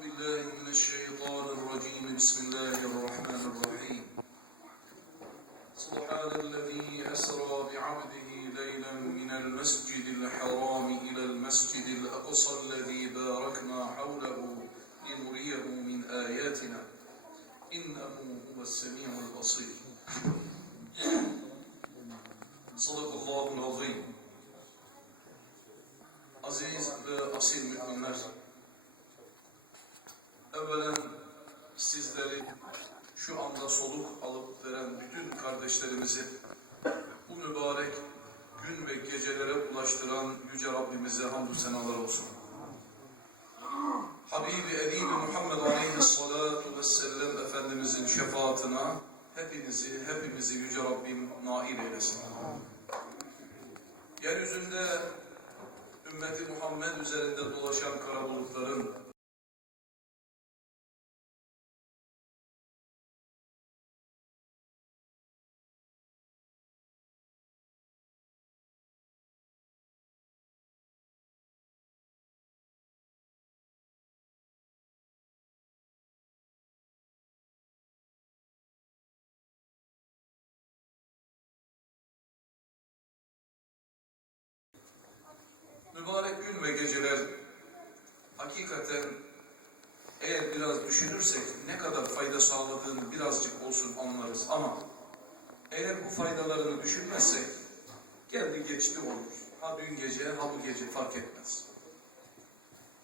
بالله من الشيطان الرجيم. بسم الله الرحمن الرحيم. سبحان الذي أسرى بعبده ليلا من المسجد الحرام إلى المسجد الأقصى الذي باركنا حوله لنريه من آياتنا. إنه هو السميع البصير. صدق الله العظيم ve asil müminler, evvelen sizleri şu anda soluk alıp veren bütün kardeşlerimizi bu mübarek gün ve gecelere ulaştıran Yüce Rabbimize hamdü senalar olsun. Habibi Edibi Muhammed Aleyhissalatu Vesselam Efendimizin şefaatine hepinizi, hepimizi Yüce Rabbim nail eylesin. Yeryüzünde ümmeti Muhammed üzerinde dolaşan kara bulutların düşünürsek ne kadar fayda sağladığını birazcık olsun anlarız ama eğer bu faydalarını düşünmezsek geldi geçti olur. Ha dün gece ha bu gece fark etmez.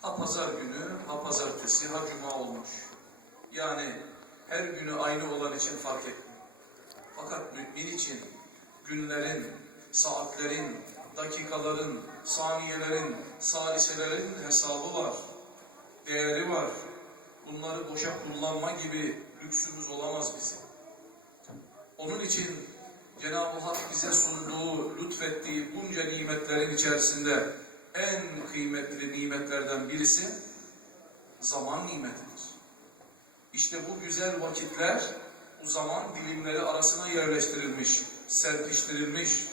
Ha pazar günü ha pazartesi ha cuma olmuş. Yani her günü aynı olan için fark etmiyor. Fakat mümin için günlerin, saatlerin, dakikaların, saniyelerin, saliselerin hesabı var. Değeri var. Bunları boşa kullanma gibi lüksümüz olamaz bizim. Onun için Cenab-ı Hak bize sunduğu, lütfettiği bunca nimetlerin içerisinde en kıymetli nimetlerden birisi zaman nimetidir. İşte bu güzel vakitler bu zaman dilimleri arasına yerleştirilmiş, serpiştirilmiş.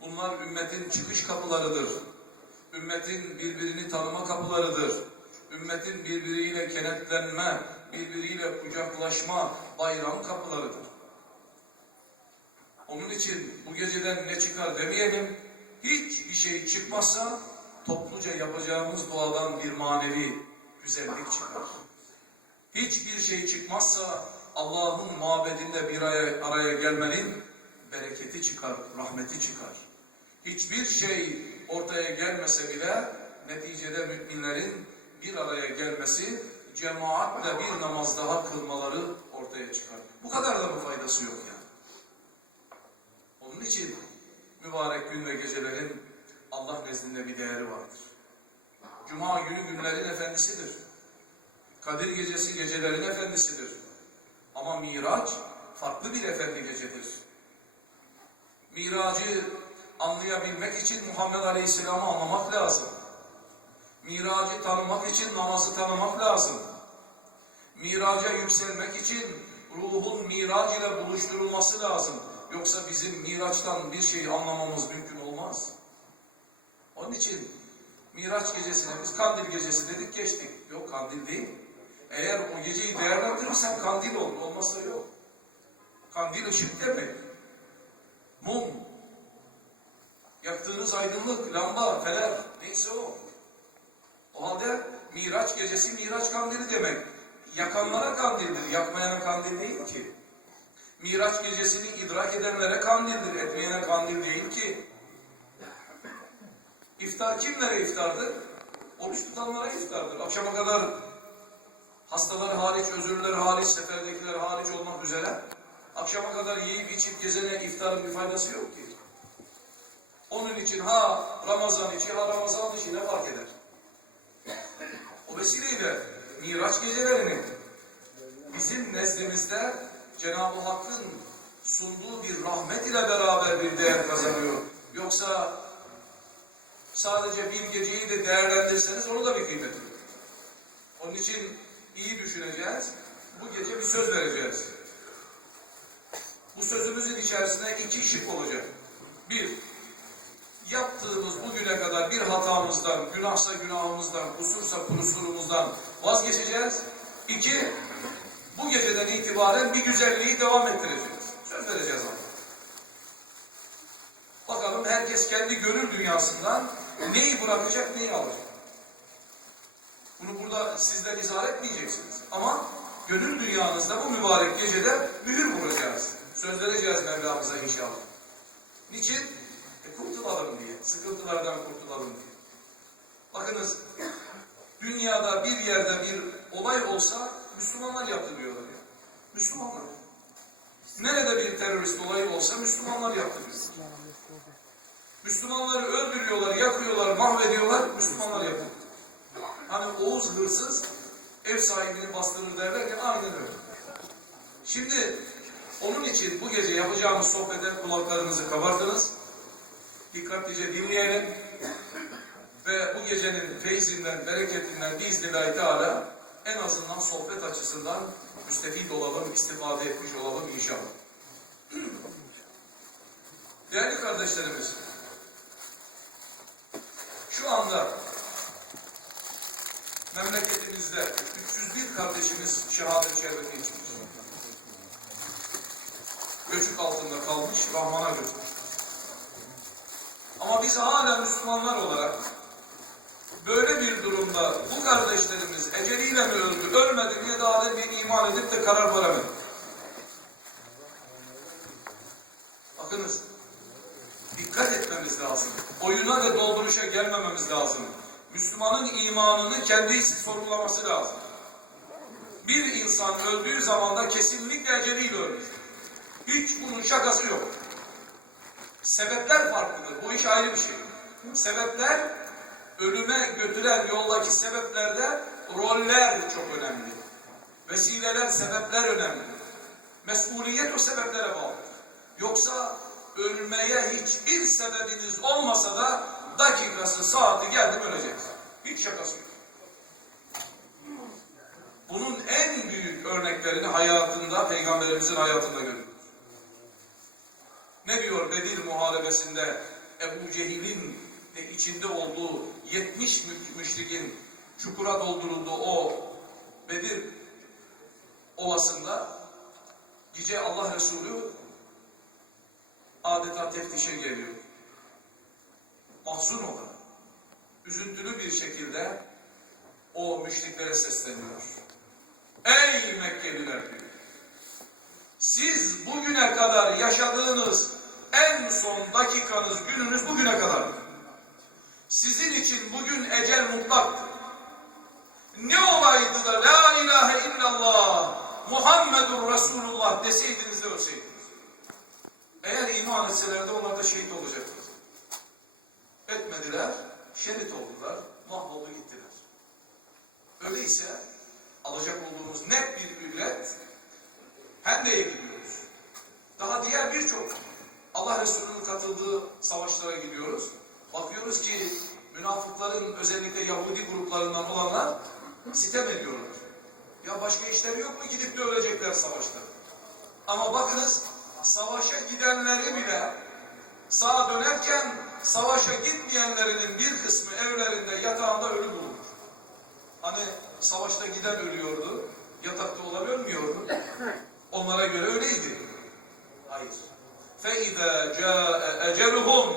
Bunlar ümmetin çıkış kapılarıdır. Ümmetin birbirini tanıma kapılarıdır. Ümmetin birbiriyle kenetlenme, birbiriyle kucaklaşma, bayram kapılarıdır. Onun için bu geceden ne çıkar demeyelim, hiçbir şey çıkmazsa topluca yapacağımız duadan bir manevi güzellik çıkar. Hiçbir şey çıkmazsa Allah'ın mabedinde bir araya, araya gelmenin bereketi çıkar, rahmeti çıkar. Hiçbir şey ortaya gelmese bile neticede müminlerin bir araya gelmesi, cemaatle bir namaz daha kılmaları ortaya çıkar. Bu kadar da mı faydası yok yani? Onun için mübarek gün ve gecelerin Allah nezdinde bir değeri vardır. Cuma günü günlerin efendisidir. Kadir gecesi gecelerin efendisidir. Ama Miraç farklı bir efendi gecedir. Miracı anlayabilmek için Muhammed Aleyhisselam'ı anlamak lazım. Miracı tanımak için namazı tanımak lazım. Miraca yükselmek için ruhun mirac ile buluşturulması lazım. Yoksa bizim miraçtan bir şeyi anlamamız mümkün olmaz. Onun için Miraç gecesine biz kandil gecesi dedik geçtik. Yok kandil değil. Eğer o geceyi değerlendirirsen kandil olur. Olmazsa yok. Kandil ışık demek. Mum. Yaktığınız aydınlık, lamba, fener. Neyse o. O halde Miraç gecesi Miraç kandili demek. Yakanlara kandildir. Yakmayana kandil değil ki. Miraç gecesini idrak edenlere kandildir. Etmeyene kandil değil ki. İftar kimlere iftardır? Oruç tutanlara iftardır. Akşama kadar hastalar hariç, özürler hariç, seferdekiler hariç olmak üzere akşama kadar yiyip içip gezene iftarın bir faydası yok ki. Onun için ha Ramazan içi ha Ramazan dışı ne fark eder? O vesileyle Miraç gecelerinin bizim nezdimizde Cenab-ı Hakk'ın sunduğu bir rahmet ile beraber bir değer kazanıyor. Yoksa sadece bir geceyi de değerlendirseniz onu da bir kıymeti yok. Onun için iyi düşüneceğiz. Bu gece bir söz vereceğiz. Bu sözümüzün içerisinde iki şık olacak. Bir, yaptığımız bugüne kadar bir hatamızdan, günahsa günahımızdan, kusursa kusurumuzdan vazgeçeceğiz. İki, bu geceden itibaren bir güzelliği devam ettireceğiz. Söz vereceğiz ama. Bakalım herkes kendi gönül dünyasından neyi bırakacak, neyi alacak. Bunu burada sizden izah etmeyeceksiniz. Ama gönül dünyanızda bu mübarek gecede mühür vuracağız. Söz vereceğiz Mevlamıza inşallah. Niçin? E, kurtulalım diye. Sıkıntılardan kurtulalım diye. Bakınız, dünyada bir yerde bir olay olsa Müslümanlar yaptı ya. Müslümanlar. Nerede bir terörist olayı olsa Müslümanlar yaptı. Müslümanları öldürüyorlar, yakıyorlar, mahvediyorlar, Müslümanlar yapıyor. Hani Oğuz hırsız ev sahibini bastırır derler ya aynen öyle. Şimdi onun için bu gece yapacağımız sohbete kulaklarınızı kabartınız. Dikkatlice dinleyelim. Ve bu gecenin feyzinden, bereketinden biiznillahü teala en azından sohbet açısından müstefit olalım, istifade etmiş olalım inşallah. Değerli kardeşlerimiz, şu anda memleketimizde 301 kardeşimiz şehadet şerbeti içmiş. Göçük altında kalmış, Rahman'a götürmüş. Ama biz hala Müslümanlar olarak böyle bir durumda bu kardeşlerimiz eceliyle mi öldü, ölmedi diye daha da bir iman edip de karar veremedik. Bakınız, dikkat etmemiz lazım. Oyuna ve dolduruşa gelmememiz lazım. Müslümanın imanını kendisi sorgulaması lazım. Bir insan öldüğü zaman da kesinlikle eceliyle ölmüş. Hiç bunun şakası yok. Sebepler farklıdır. Bu iş ayrı bir şey. Sebepler ölüme götüren yoldaki sebeplerde roller çok önemli. Vesileler, sebepler önemli. Mesuliyet o sebeplere bağlı. Yoksa ölmeye hiçbir sebebiniz olmasa da dakikası, saati geldi öleceksiniz. Hiç şakası yok. Bunun en büyük örneklerini hayatında, Peygamberimizin hayatında görüyoruz. Ne diyor Bedir Muharebesi'nde Ebu Cehil'in de içinde olduğu 70 mü- müşrikin çukura doldurulduğu o Bedir ovasında Yüce Allah Resulü adeta teftişe geliyor. Mahzun olarak, üzüntülü bir şekilde o müşriklere sesleniyor. Ey Mekkeliler diyor. Siz bugüne kadar yaşadığınız en son dakikanız, gününüz bugüne kadardır. Sizin için bugün ecel mutlaktır. Ne olaydı da La ilahe illallah Muhammedur Resulullah deseydiniz de ölseydiniz. Eğer iman etselerdi onlar da şehit olacaktır. Etmediler, şehit oldular, mahvoldu gittiler. Öyleyse alacak olduğumuz net bir ücret Hende'ye gidiyoruz. Daha diğer birçok Allah Resulü'nün katıldığı savaşlara gidiyoruz. Bakıyoruz ki münafıkların özellikle Yahudi gruplarından olanlar sitem ediyorlar. Ya başka işleri yok mu gidip de ölecekler savaşta? Ama bakınız savaşa gidenleri bile sağa dönerken savaşa gitmeyenlerinin bir kısmı evlerinde yatağında ölü bulunur. Hani savaşta giden ölüyordu, yatakta olan ölmüyordu. Onlara göre öyleydi. Hayır. فَاِذَا جَاءَ اَجَلُهُمْ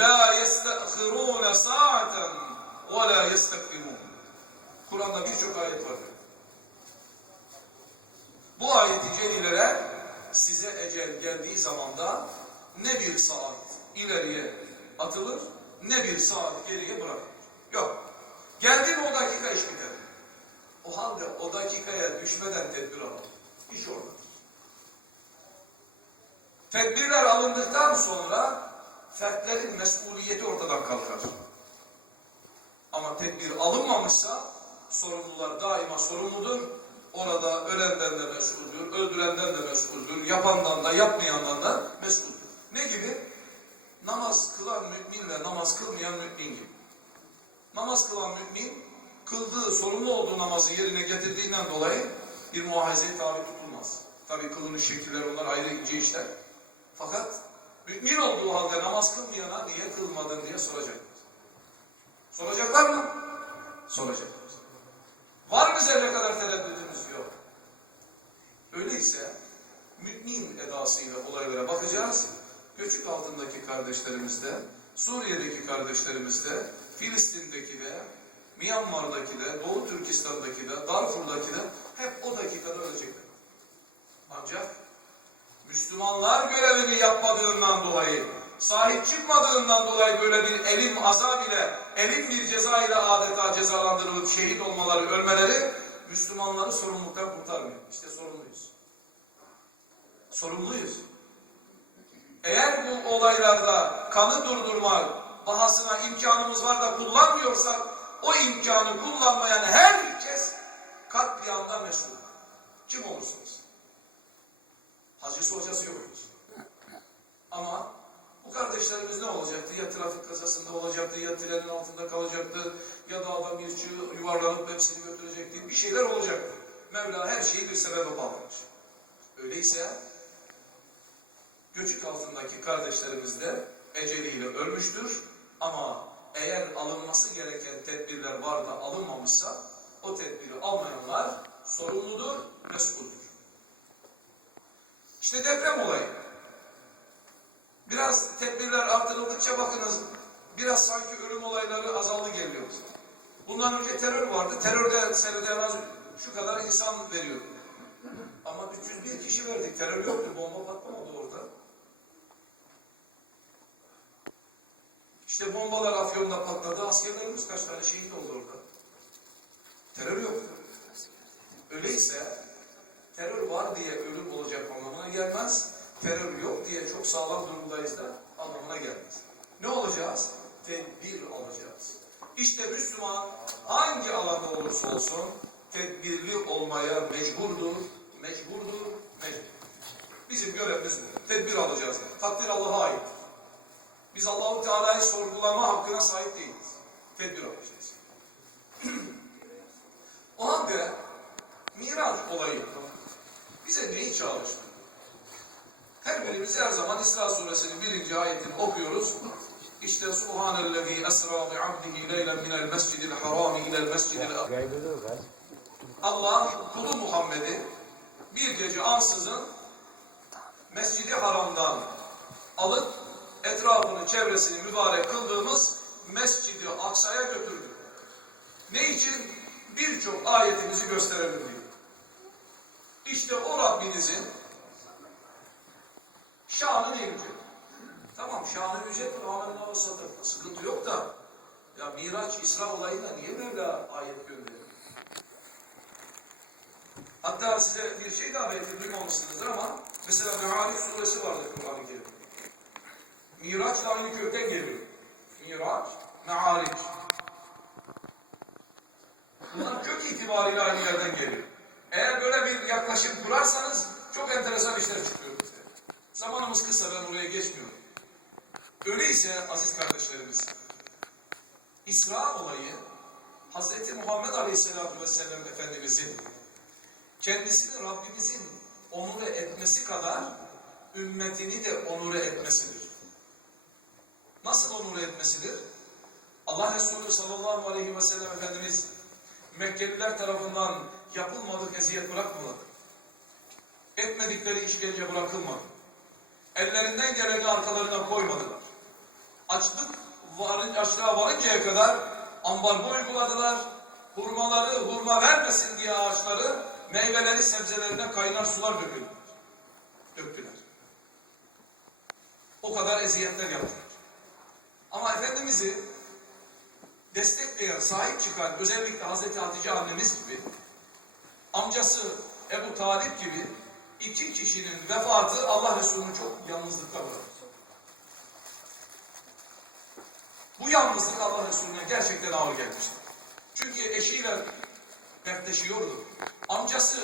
لَا يَسْتَأْخِرُونَ سَاعَةً وَلَا يَسْتَقْدِمُونَ Kur'an'da birçok ayet var. Bu ayeti celilere size ecel geldiği zaman da ne bir saat ileriye atılır ne bir saat geriye bırakılır. Yok. Geldi mi o dakika iş biter. O halde o dakikaya düşmeden tedbir alalım. İş orada. Tedbirler alındıktan sonra fertlerin mesuliyeti ortadan kalkar. Ama tedbir alınmamışsa sorumlular daima sorumludur. Orada ölenden de mesuldür, öldürenden de mesuldür, yapandan da yapmayandan da mesuldür. Ne gibi? Namaz kılan müminle namaz kılmayan mümin gibi. Namaz kılan mümin, kıldığı, sorumlu olduğu namazı yerine getirdiğinden dolayı bir muahazeye tabi tutulmaz. Tabi kılınış şekilleri onlar ayrı ince işler. Fakat Mümin olduğu halde namaz kılmayana niye kılmadın diye soracaklar. Soracaklar mı? Soracaklar. Var mı zerre kadar tereddütümüz yok. Öyleyse mümin edasıyla olaylara bakacağız. Göçük altındaki kardeşlerimizde, Suriye'deki kardeşlerimizde, Filistin'deki de, Myanmar'daki de, Doğu Türkistan'daki de, Darfur'daki de hep o dakikada ölecekler. Ancak Müslümanlar görevini yapmadığından dolayı, sahip çıkmadığından dolayı böyle bir elim azab ile, elim bir ceza ile adeta cezalandırılıp şehit olmaları, ölmeleri Müslümanları sorumluluktan kurtarmıyor. İşte sorumluyuz. Sorumluyuz. Eğer bu olaylarda kanı durdurma bahasına imkanımız var da kullanmıyorsak, o imkanı kullanmayan herkes katliamda mesul. Kim olursunuz? Hacısı hocası yokuz. Ama bu kardeşlerimiz ne olacaktı? Ya trafik kazasında olacaktı, ya trenin altında kalacaktı, ya da adam bir çığ yuvarlanıp hepsini götürecekti. Bir şeyler olacaktı. Mevla her şeyi bir sebebe bağlamış. Öyleyse göçük altındaki kardeşlerimiz de eceliyle ölmüştür. Ama eğer alınması gereken tedbirler var da alınmamışsa o tedbiri almayanlar sorumludur, mesuldür. İşte deprem olayı. Biraz tedbirler artırıldıkça bakınız biraz sanki ölüm olayları azaldı geliyor. Bundan önce terör vardı. Terörde senede en az şu kadar insan veriyor. Ama 301 kişi verdik. Terör yoktu. Bomba patlamadı orada. İşte bombalar Afyon'da patladı. Askerlerimiz kaç tane şehit oldu orada. Terör yoktu. Öyleyse terör var diye ölüm olacak anlamına gelmez. Terör yok diye çok sağlam durumdayız da anlamına gelmez. Ne olacağız? Tedbir alacağız. İşte Müslüman hangi alanda olursa olsun tedbirli olmaya mecburdur, mecburdur, mecbur. Bizim görevimiz bu. Tedbir alacağız. Takdir Allah'a ait. Biz Allahu Teala'yı sorgulama hakkına sahip değiliz. Tedbir alacağız. O halde Miraç olayı bize neyi çağrıştı? Her birimiz her zaman İsra suresinin birinci ayetini okuyoruz. İşte Subhanellezi esra bi abdihi leylen minel mescidil harami ilel mescidil Allah kulu Muhammed'i bir gece ansızın Mescidi Haram'dan alıp etrafını, çevresini mübarek kıldığımız Mescidi Aksa'ya götürdü. Ne için? Birçok ayetimizi gösterelim diye. İşte o Rabbinizin şanı ne? Tamam şanı yüce tamamen havasıdır. Sıkıntı yok da ya Miraç, İsra olayına niye Mevla ayet gönderiyor? Hatta size bir şey daha belki duymamışsınızdır ama mesela Meharif suresi vardır Kur'an-ı Kerim. Miraçla aynı kökten geliyor. Miraç, Meharif. Bunlar kök itibariyle aynı yerden geliyor. Eğer böyle bir yaklaşım kurarsanız çok enteresan işler çıkıyor bize. Zamanımız kısa ben oraya geçmiyorum. Öyleyse aziz kardeşlerimiz, İsra olayı Hz. Muhammed Aleyhisselatü Vesselam Efendimizin kendisini Rabbimizin onure etmesi kadar ümmetini de onure etmesidir. Nasıl onure etmesidir? Allah Resulü sallallahu aleyhi ve sellem Efendimiz Mekkeliler tarafından yapılmadık eziyet bırakmadı. Etmedikleri işkence bırakılmadı. Ellerinden geleni arkalarına koymadılar. Açlık varın, açlığa varıncaya kadar ambargo uyguladılar. Hurmaları hurma vermesin diye ağaçları meyveleri sebzelerine kaynar sular döküldüler. Döktüler. O kadar eziyetler yaptılar. Ama Efendimiz'i destekleyen, sahip çıkan özellikle Hazreti Hatice annemiz gibi amcası Ebu Talip gibi iki kişinin vefatı Allah Resulü'nü çok yalnızlıkta bıraktı. Bu yalnızlık Allah Resulü'ne gerçekten ağır gelmişti. Çünkü eşiyle dertleşiyordu. Amcası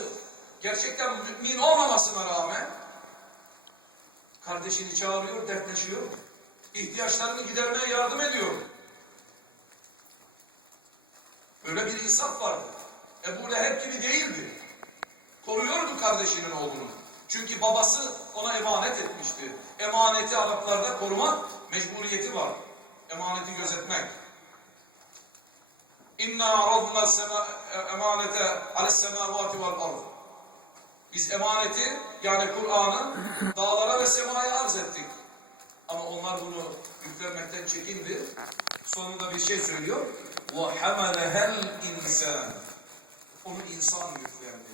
gerçekten mümin olmamasına rağmen kardeşini çağırıyor, dertleşiyor. İhtiyaçlarını gidermeye yardım ediyor. Böyle bir insaf vardı. Ebu Leheb gibi değildi. Koruyordu kardeşinin oğlunu. Çünkü babası ona emanet etmişti. Emaneti Araplarda korumak mecburiyeti var. Emaneti gözetmek. İnna aradna sema emanete ales semavati vel ard. Biz emaneti yani Kur'an'ı dağlara ve semaya arz ettik. Ama onlar bunu yüklenmekten çekindi. Sonunda bir şey söylüyor. وَحَمَلَهَا الْاِنْسَانِ Onu insan yüklendi.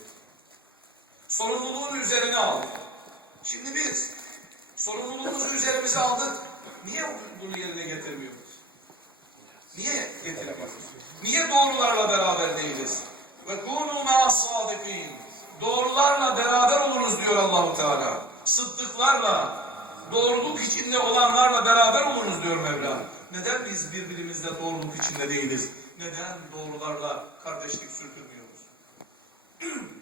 Sorumluluğunu üzerine aldı. Şimdi biz sorumluluğumuzu üzerimize aldık. Niye bunu yerine getirmiyoruz? Niye getirmiyoruz? Niye doğrularla beraber değiliz? Ve kunu ma'as sadikin. Doğrularla beraber olunuz diyor Allahu Teala. Sıddıklarla, doğruluk içinde olanlarla beraber olunuz diyor Mevla. Neden biz birbirimizle doğruluk içinde değiliz? Neden doğrularla kardeşlik sürdürmüyoruz?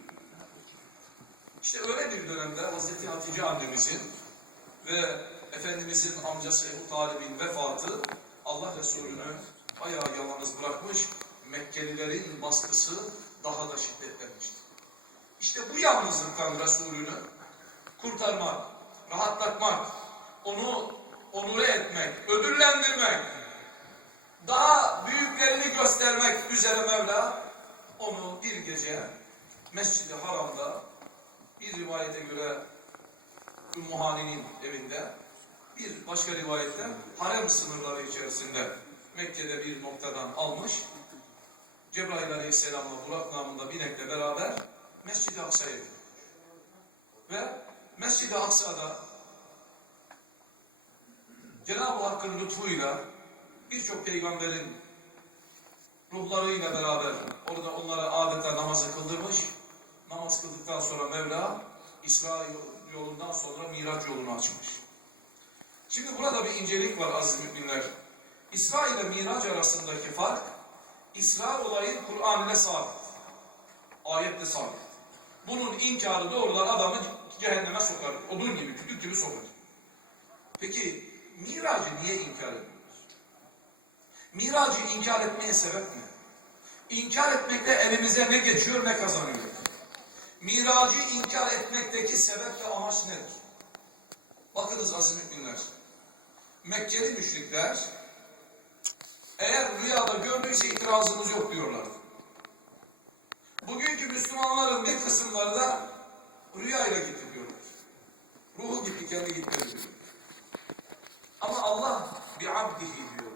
İşte öyle bir dönemde Hazreti Hatice annemizin ve Efendimizin amcası Ebu Talib'in vefatı Allah Resulü'nü bayağı yalnız bırakmış, Mekkelilerin baskısı daha da şiddetlenmişti. İşte bu yalnızlıktan Resulü'nü kurtarmak, rahatlatmak, onu onure etmek, ödüllendirmek, daha büyüklerini göstermek üzere Mevla onu bir gece Mescid-i Haram'da bir rivayete göre Ümmü evinde bir başka rivayette harem sınırları içerisinde Mekke'de bir noktadan almış Cebrail Aleyhisselam'la Burak namında binekle beraber Mescid-i Aksa'ya. Ve Mescid-i Aksa'da Cenab-ı Hakk'ın lütfuyla birçok peygamberin ruhlarıyla beraber orada onlara adeta namazı kıldırmış. Namaz kıldıktan sonra Mevla İsra yolundan sonra Miraç yolunu açmış. Şimdi burada bir incelik var aziz müminler. İsra ile Miraç arasındaki fark İsra olayı Kur'an ile sabit. Ayetle sabit. Bunun inkarı doğrudan adamı cehenneme sokar. Odun gibi, kütük gibi sokar. Peki Miracı niye inkar ediyoruz? Miracı inkar etmeye sebep ne? İnkar etmekte elimize ne geçiyor ne kazanıyoruz? Miracı inkar etmekteki sebep ve amaç nedir? Bakınız aziz müminler. Mekkeli müşrikler eğer rüyada gördüyse itirazımız yok diyorlardı. Bugünkü Müslümanların bir kısımları da rüyayla gitti diyorlar. Ruhu gitti, kendi gitti diyor. Ama Allah bir abdihi diyor.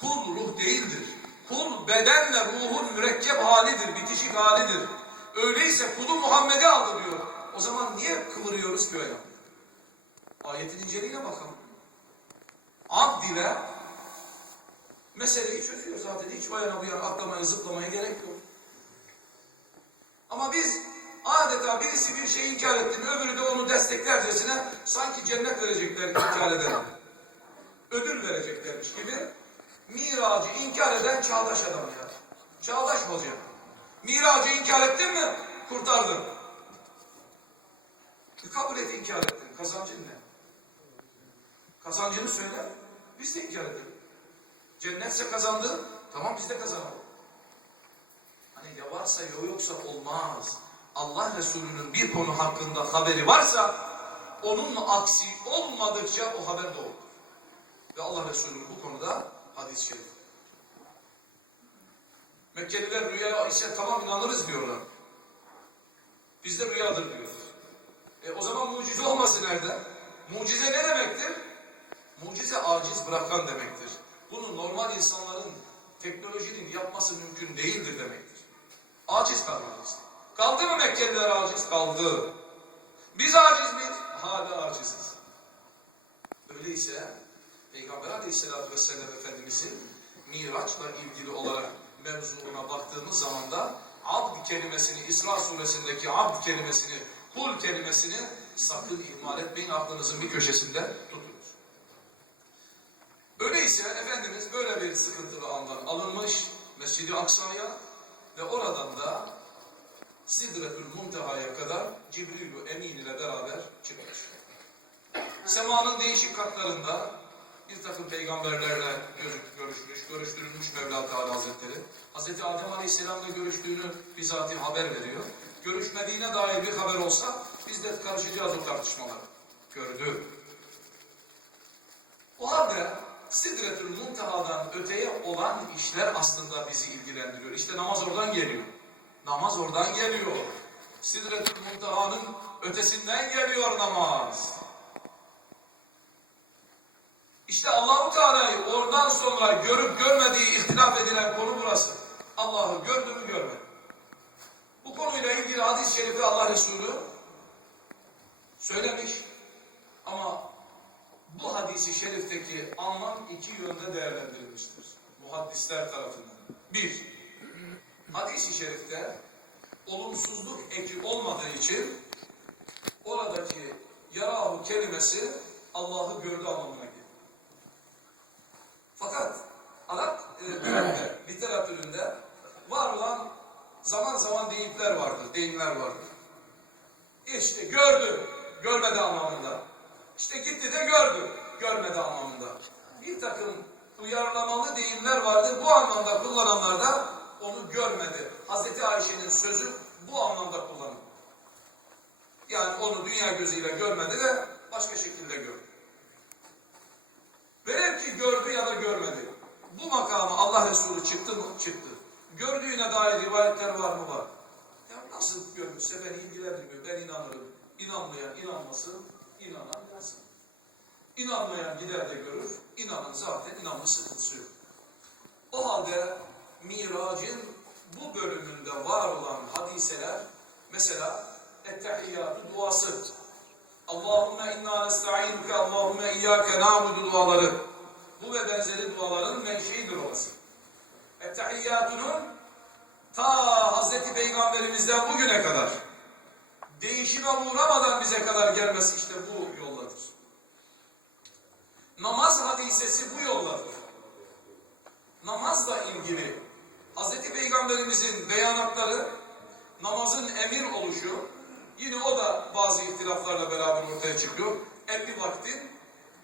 Kul ruh değildir. Kul bedenle ruhun mürekkep halidir, bitişik halidir. Öyleyse kulu Muhammed'e aldı diyor. O zaman niye kıvırıyoruz ki öyle? Ayetin inceliğine bakalım. Abd ile meseleyi çözüyor zaten. Hiç o yana bu yana atlamaya, zıplamaya gerek yok. Ama biz adeta birisi bir şeyi inkar etti mi, öbürü de onu desteklercesine sanki cennet verecekler inkar eden. Ödül vereceklermiş gibi miracı inkar eden çağdaş adam ya. Çağdaş hoca. Miracı inkar ettin mi? Kurtardın. E, kabul et inkar ettin. Kazancın ne? Kazancını söyle. Biz de inkar edelim. Cennetse kazandın. Tamam biz de kazanalım. Hani ya varsa ya yoksa olmaz. Allah Resulü'nün bir konu hakkında haberi varsa onun aksi olmadıkça o haber doğrudur. Ve Allah Resulü'nün bu konuda hadis-i şerif. Mekkeliler rüya ise tamam inanırız diyorlar. Biz de rüyadır diyoruz. E o zaman mucize olması nerede? Mucize ne demektir? Mucize aciz bırakan demektir. Bunu normal insanların teknolojinin yapması mümkün değildir demektir. Aciz kalmalıyız. Kaldı mı Mekkeliler aciz? Kaldı. Biz aciz miyiz? Hala aciziz. Öyleyse Peygamber Aleyhisselatü Vesselam Efendimizin Miraç'la ilgili olarak mevzuuna baktığımız zaman da abd kelimesini, İsra suresindeki abd kelimesini, kul kelimesini sakın ihmal etmeyin aklınızın bir köşesinde tutun. Öyleyse Efendimiz böyle bir sıkıntılı andan alınmış Mescid-i Aksa'ya ve oradan da Sidretül Munteha'ya kadar Cibril-ü Emin ile beraber çıkmış. Semanın değişik katlarında bir takım peygamberlerle görüş- görüşmüş, görüştürülmüş Mevla Teala Hazretleri. Hazreti Adem Aleyhisselam'la görüştüğünü bizatihi haber veriyor. Görüşmediğine dair bir haber olsa Biz de karışacağız o tartışmalara. Gördü. O halde Sidretül Muntaha'dan öteye olan işler aslında bizi ilgilendiriyor. İşte namaz oradan geliyor. Namaz oradan geliyor. Sidretül Muntaha'nın ötesinden geliyor namaz. İşte Allahu Teala'yı oradan sonra görüp görmediği ihtilaf edilen konu burası. Allah'ı gördü mü görmedi. Bu konuyla ilgili hadis-i şerifi Allah Resulü söylemiş. Ama bu hadisi şerifteki anlam iki yönde değerlendirilmiştir. Muhaddisler tarafından. Bir, hadisi şerifte olumsuzluk eki olmadığı için oradaki yarahu kelimesi Allah'ı gördü anlamına gelir. Fakat Arap e, literatüründe var olan zaman zaman deyimler vardır, deyimler vardır. İşte gördü, görmedi anlamında. İşte gitti de gördü, görmedi anlamında. Bir takım uyarlamalı deyimler vardır. Bu anlamda kullananlar da onu görmedi. Hazreti Ayşe'nin sözü bu anlamda kullanılır. Yani onu dünya gözüyle görmedi de başka şekilde gördü. Velev ki gördü ya da görmedi. Bu makamı Allah Resulü çıktı mı? Çıktı. Gördüğüne dair rivayetler var mı? Var. Ya nasıl görmüşse beni ilgilendirmiyor. Ben inanırım. İnanmayan inanmasın, inanan inansın. İnanmayan gider de görür. İnanan zaten inanma sıkıntısı yok. O halde Mirac'ın bu bölümünde var olan hadiseler mesela Ettehiyyatü duası Allahümme inna nesta'inuke Allahümme iyyâke na'budu duaları bu ve benzeri duaların menşeidir orası. Ettehiyyatünün ta Hazreti Peygamberimizden bugüne kadar değişime uğramadan bize kadar gelmesi işte bu yolladır. Namaz hadisesi bu yolladır. Namazla ilgili Hazreti Peygamberimizin beyanatları namazın emir oluşu yine o da bazı ihtilaflarla beraber ortaya çıkıyor. 50 vaktin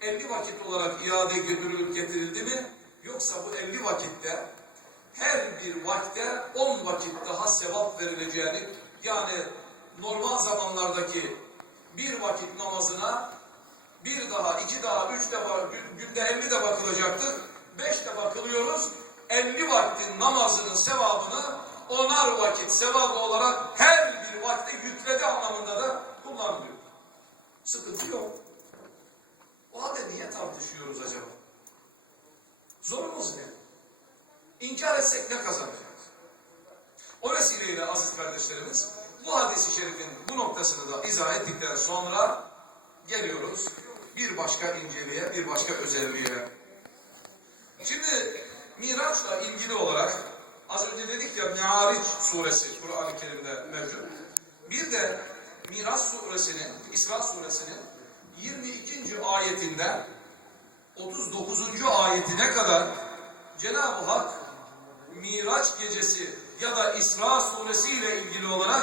50 vakit olarak iade götürülüp getirildi mi yoksa bu 50 vakitte her bir vakte 10 vakit daha sevap verileceğini yani normal zamanlardaki bir vakit namazına bir daha, iki daha, üç defa, gün- günde 50 de bakılacaktı. Beş de bakılıyoruz. 50 vaktin namazının sevabını onar vakit sevabı olarak her bir vakte yükledi anlamında da kullanılıyor. Sıkıntı yok. O halde niye tartışıyoruz acaba? Zorumuz ne? İnkar etsek ne kazanacağız? O vesileyle aziz kardeşlerimiz bu hadisi şerifin bu noktasını da izah ettikten sonra geliyoruz bir başka inceliğe, bir başka özelliğe. Şimdi Miraç'la ilgili olarak az önce dedik ya Me'ariç suresi Kur'an-ı Kerim'de mevcut. Bir de Miraç suresinin, İsra suresinin 22. ayetinden 39. ayetine kadar Cenab-ı Hak Miraç gecesi ya da İsra suresi ile ilgili olarak